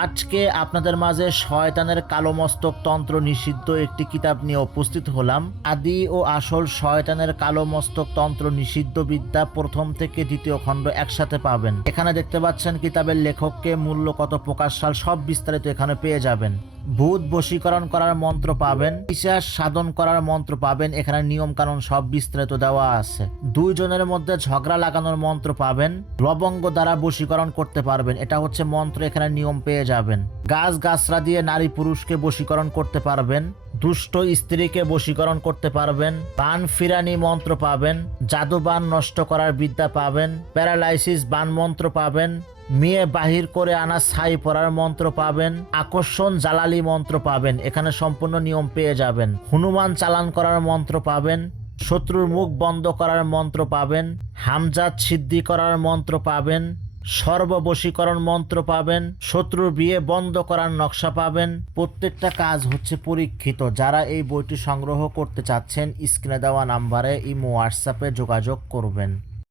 আজকে আপনাদের মাঝে শয়তানের কালো মস্তক তন্ত্র নিষিদ্ধ একটি কিতাব নিয়ে উপস্থিত হলাম। আদি ও আসল শয়তানের কালো মস্তক তন্ত্র নিষিদ্ধ বিদ্যা প্রথম থেকে দ্বিতীয় খণ্ড একসাথে পাবেন। এখানে দেখতে পাচ্ছেন কিতাবের লেখককে, মূল্য কত, প্রকাশ সাল সব বিস্তারিত এখানে পেয়ে যাবেন। ভূত বশীকরণ করার মন্ত্র পাবেন, বিশ্বাস সাধন করার মন্ত্র পাবেন। এখানে নিয়ম কানুন সব বিস্তারিত দেওয়া আছে। দুইজনের মধ্যে ঝগড়া লাগানোর মন্ত্র পাবেন। লবঙ্গ দ্বারা বশীকরণ করতে পারবেন, এটা হচ্ছে মন্ত্র। এখানে নিয়ম পেয়ে যাবেন। গাছ গাছরা দিয়ে নারী পুরুষকে বশীকরণ করতে পারবেন। দুষ্ট স্ত্রীকে বশীকরণ করতে পারবেন। বান ফিরানি মন্ত্র পাবেন। জাদু বান নষ্ট করার বিদ্যা পাবেন। প্যারালাইসিস বান মন্ত্র পাবেন। মেয়ে বাহির করে আনা ছাই পড়ার মন্ত্র পাবেন। আকর্ষণ জালালি মন্ত্র পাবেন। এখানে সম্পূর্ণ নিয়ম পেয়ে যাবেন। হনুমান চালান করার মন্ত্র পাবেন। শত্রুর মুখ বন্ধ করার মন্ত্র পাবেন। হামজাত সিদ্ধি করার মন্ত্র পাবেন। সর্ববশীকরণ মন্ত্র পাবেন। শত্রুর বিয়ে বন্ধ করার নকশা পাবেন। প্রত্যেকটা কাজ হচ্ছে পরীক্ষিত। যারা এই বইটি সংগ্রহ করতে চাচ্ছেন স্ক্রিনে দেওয়া নাম্বারে ইমো হোয়াটসঅ্যাপে যোগাযোগ করবেন।